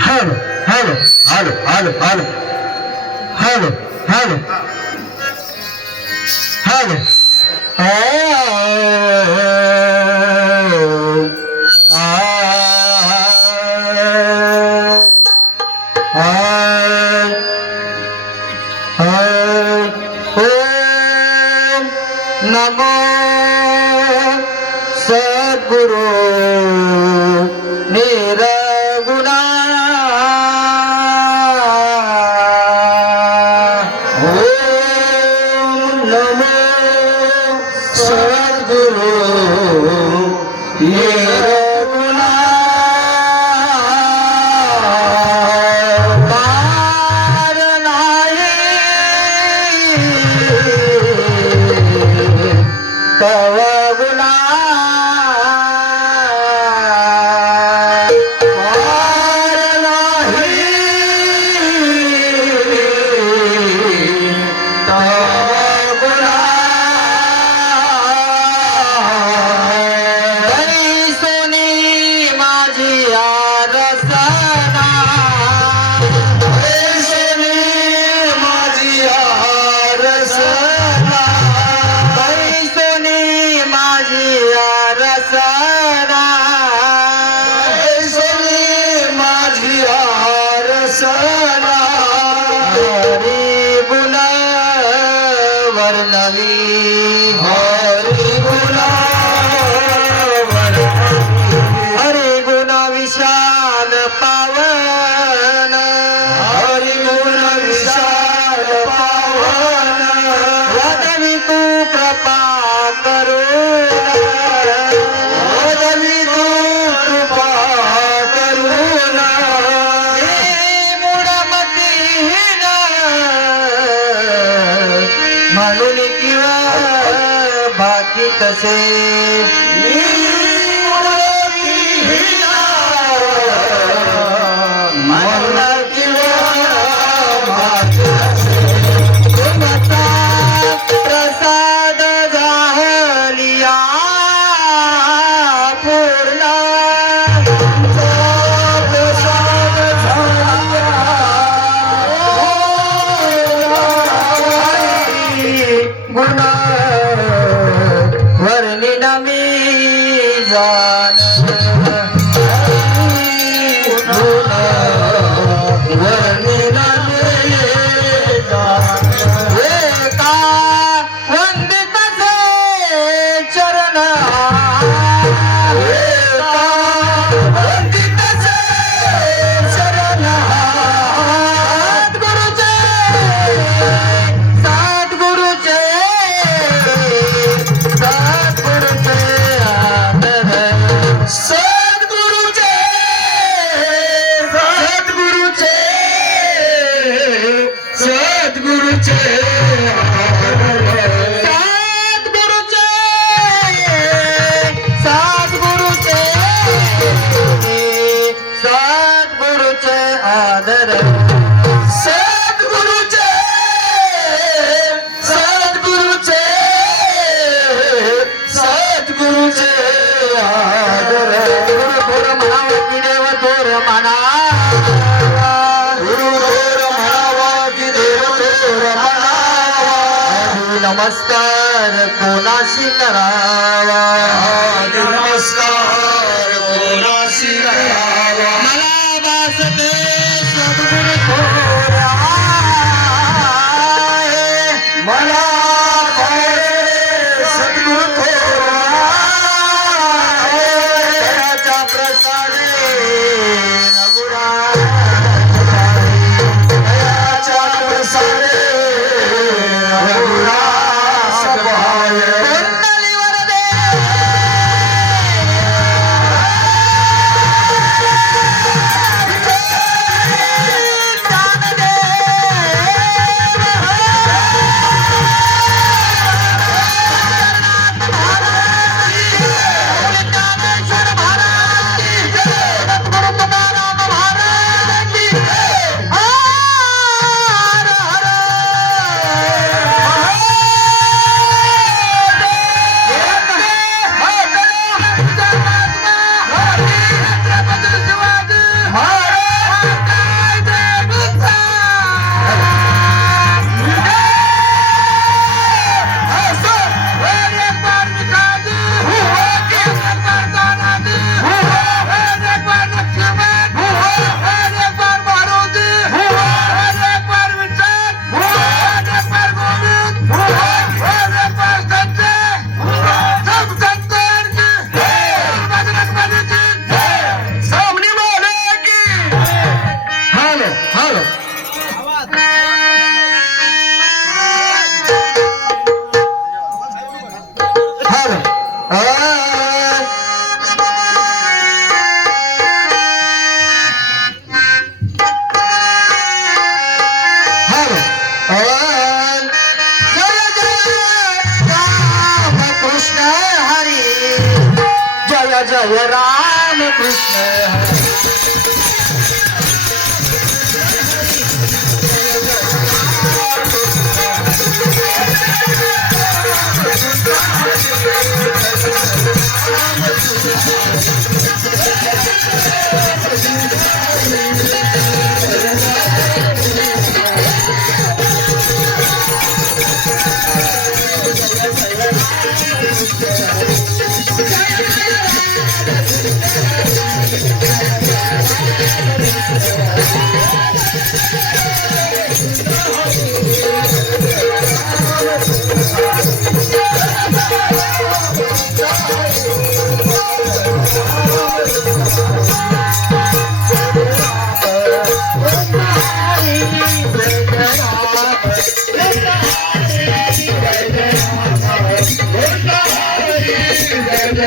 Hello, hello, hello, hello, hello, hello, hello, hello. नमो सद्गुरु निरगुणा नमो सद्गुरु निरगुणा पार नाही तव गुणा पार नाही तव गुणा सोनी माझी आरसना सोनी माझी आरसना माझी आरसना माझी आरसना हरी गुण वर्णवी हरी गुण हरी गुण विशाल पावन हरी गुण विशाल पावन वदवी तू कृपा करू म्हणून किंवा बाकी तसे म्हणून किंवा बाकी तुमचा प्रसाद झालिया पूर्ण प्रसाद झालिया गुण वर्णिन मी जान गुण वर्णिन मी जान एका वंदित से चरण एका वंदित से चरण सद्गुरुचे सद्गुरुचे आदर सद्गुरुचे सद्गुरुचे सद्गुरुचे सद्गुरुचे सद्गुरुचे आदर सद्गुरुचे सद्गुरुचे सद्गुरुचे आदर गुरु थोर म्हणावं की देव थोर म्हणा गुरु थोर म्हणावा नमस्कार कोणाशी करावा नमस्कार कोणाशी करावा मला भासते सद्गुरु थोरा मला सद्गुरु थोरा त्याच्या प्रसादे रघुराज दयाच्या प्रसारे रघुरास पाय कुंडलीवर दे जय राम कृष्ण हरे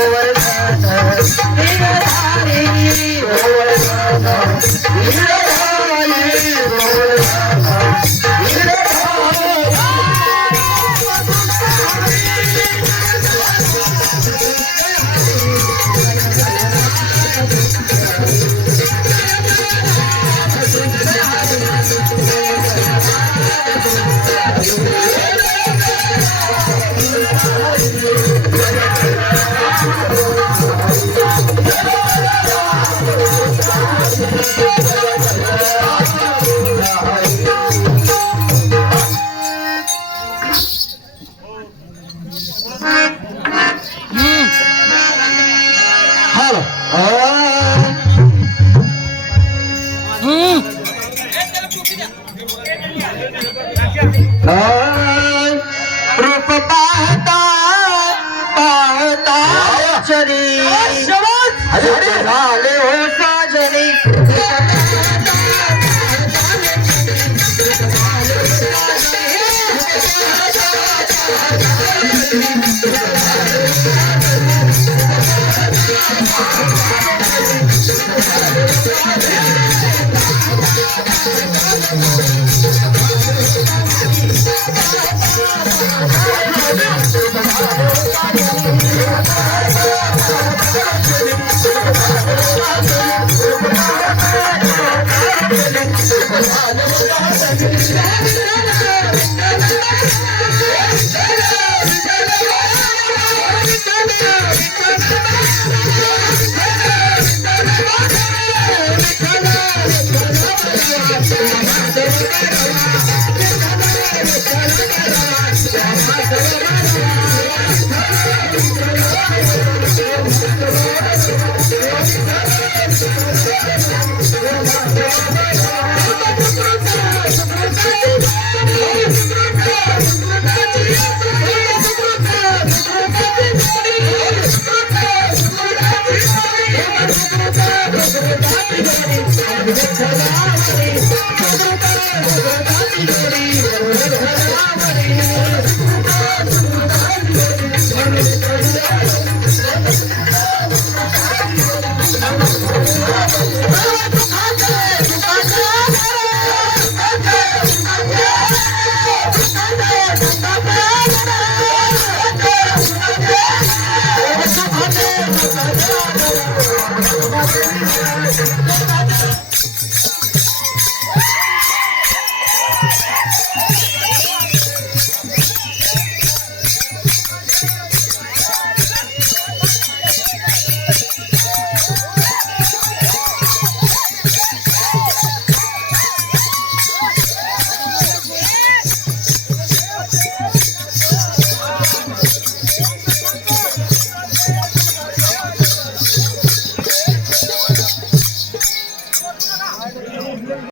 गोवर्धन गिरधारी गोवर्धन गिरधारी रूप पाहता पाहता चरी झाले हो साजरी